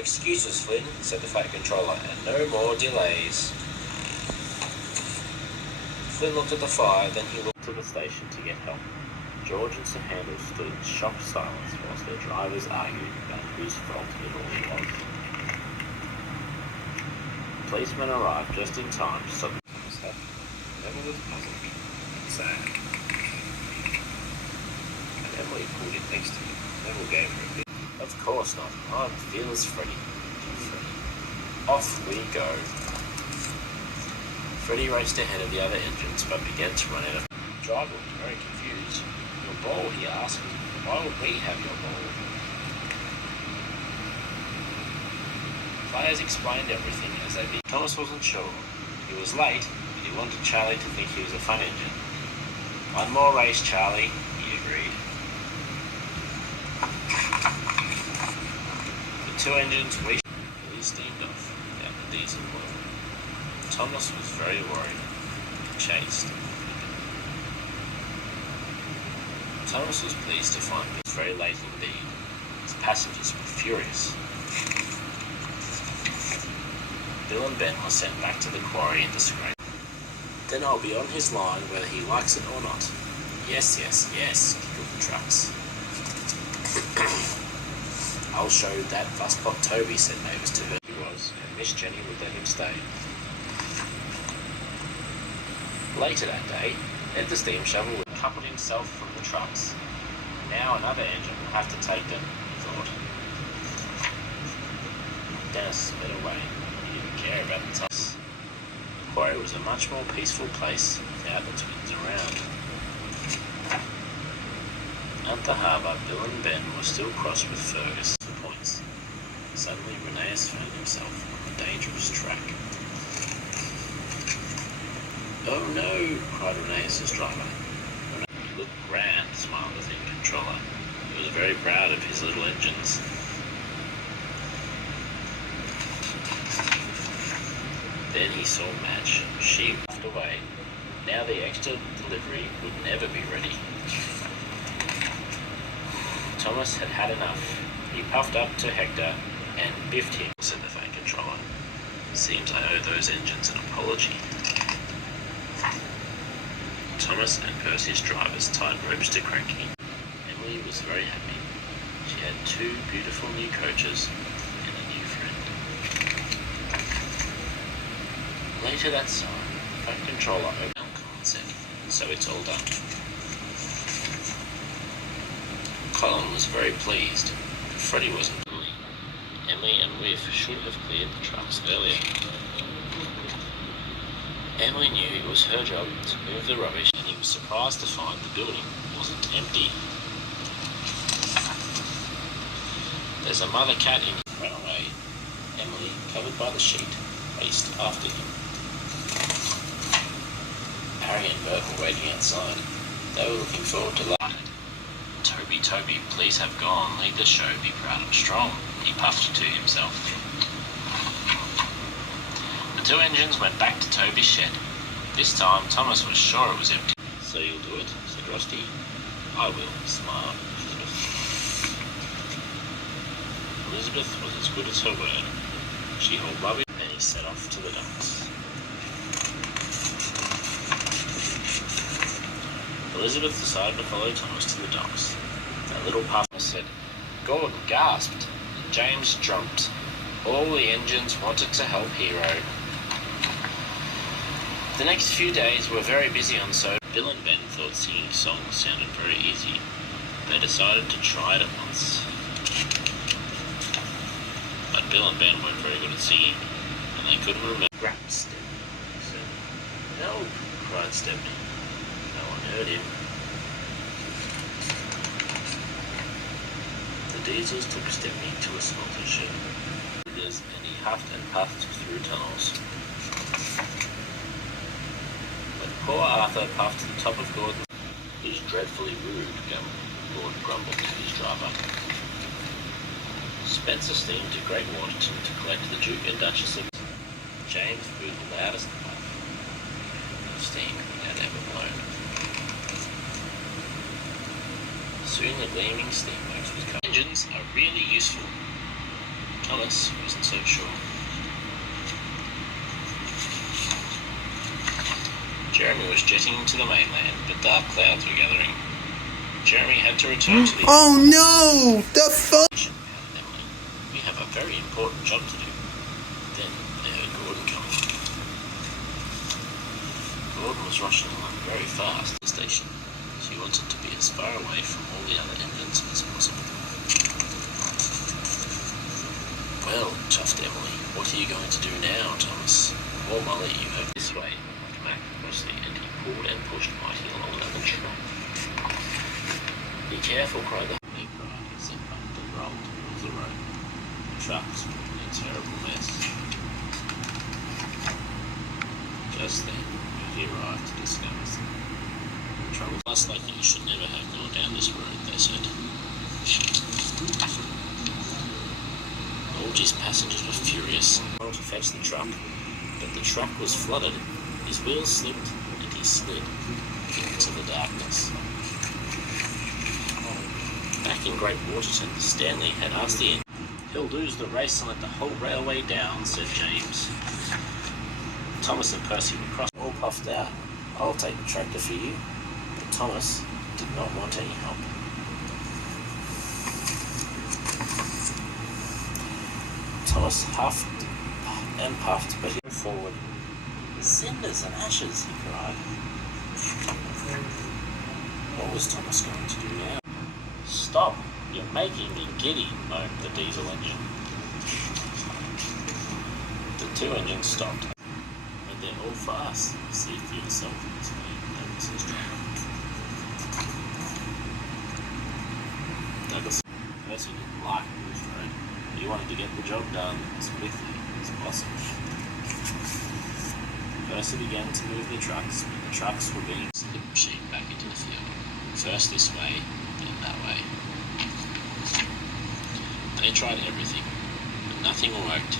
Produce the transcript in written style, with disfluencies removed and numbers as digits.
excuses, Flynn, said the Flight Controller, and no more delays. Flynn looked at the fire, then he looked to the station to get help. George and Sir Handel stood in shocked silence whilst their drivers argued about whose fault it all was. The policeman arrived just in time to stop the mishap. Neville was puzzled and sad. And Emily pulled in next to him. Neville gave her a bit. Of course not. I'm fearless Freddy. Off we go. Freddy raced ahead of the other engines but began to run out of. The driver was very confused. Your ball, he asked. Why would we have your ball? Players explained everything as they began. Thomas wasn't sure. He was late, but he wanted Charlie to think he was a fun engine. One more race, Charlie, he agreed. The two engines really steamed off down the diesel well. Thomas was very worried. He chased. Thomas was pleased to find it was very late indeed. His passengers were furious. Bill and Ben were sent back to the quarry in disgrace. Then I'll be on his line whether he likes it or not. Yes, yes, yes, giggled the trucks. I'll show that fusspot Toby, said Mavis to her. He was, and Miss Jenny would let him stay. Later that day, Ed the steam shovel coupled himself from the trucks. Now another engine will have to take them, he thought. Dennis sped away. He didn't care about the tuss. The quarry was a much more peaceful place without the twins around. At the harbour, Bill and Ben were still cross with Fergus for points. Suddenly, Rheneas found himself on a dangerous track. Oh no, cried Rheneas' driver. He looked grand, smiled the thing controller. He was very proud of his little engines. Then he saw Madge. She puffed away. Now the extra delivery would never be ready. Thomas had had enough. He puffed up to Hector and biffed him, said the fan controller. Seems I owe those engines an apology. Thomas and Percy's drivers tied ropes to Cranky. Emily was very happy. She had two beautiful new coaches and a new friend. Later that summer, the fan controller opened and said, so it's all done. Colin was very pleased. Freddie wasn't. Emily and Whiff should have cleared the trucks earlier. Emily knew it was her job to move the rubbish, and he was surprised to find the building wasn't empty. There's a mother cat in him. Ran away. Emily, covered by the sheet, raced after him. Harry and Bert were waiting outside. They were looking forward to life. Toby, please have gone. Lead the show, be proud and strong, he puffed to himself. The two engines went back to Toby's shed. This time, Thomas was sure it was empty. So you'll do it, said Rusty. I will, smiled Elizabeth. Elizabeth was as good as her word. She hauled rubbish and he set off to the docks. Elizabeth decided to follow Thomas to the docks. A little puff said, Gordon gasped. James jumped. All the engines wanted to help Hero. The next few days were very busy on Soda. Bill and Ben thought singing songs sounded very easy. They decided to try it at once. But Bill and Ben weren't very good at singing, and they couldn't remember. Rap Stepney, he said. Help, cried Stepney. No one heard him. The Diesels took Stepney to a smelter shed, and he huffed and puffed through tunnels. When poor Arthur puffed to the top of Gordon, he was dreadfully rude, Gordon grumbled to his driver. Spencer steamed to Great Waterton to collect the Duke and Duchess of. James blew the loudest puff of steam he had ever blown. Soon the gleaming steamworks was coming. Engines are really useful. Thomas wasn't so sure. Jeremy was jetting to the mainland, but dark clouds were gathering. Jeremy had to return to the... Oh no! The phone! Emily, we have a very important job to do. Then they heard Gordon coming. Gordon was rushing along very fast to the station. She wanted to be as far away from all the other engines as possible. Well, chuffed Emily, what are you going to do now, Thomas? Well, Molly, you have this way. Mac across the end. He pulled and pushed mighty along another track. Be careful, cried the honey cried, as they bumped and rolled towards the road. The trucks were in a terrible mess. Just then, he arrived to discover the trouble. Most likely you should never have gone down this road, they said. Algy's passengers were furious. He wanted to fetch the truck, but the truck was flooded. His wheels slipped, and he slid into the darkness. Back in Great Waterton, Stanley had asked the engine. He'll lose the race and let the whole railway down, said James. Thomas and Percy were crossed, all puffed out. I'll take the tractor for you. But Thomas did not want any help. Thomas huffed and puffed, but he went forward. Cinders and ashes, he cried. What was Thomas going to do now? Stop! You're making me giddy, moaned the diesel engine. The two engines stopped. But they're all fast. See for yourself, explained Douglas's driver. Douglas Percy didn't like Bruce Road. He wanted to get the job done as quickly as possible. Percy began to move the trucks, but the trucks were being slip sheep back into the field. First this way, then that way. They tried everything, but nothing worked.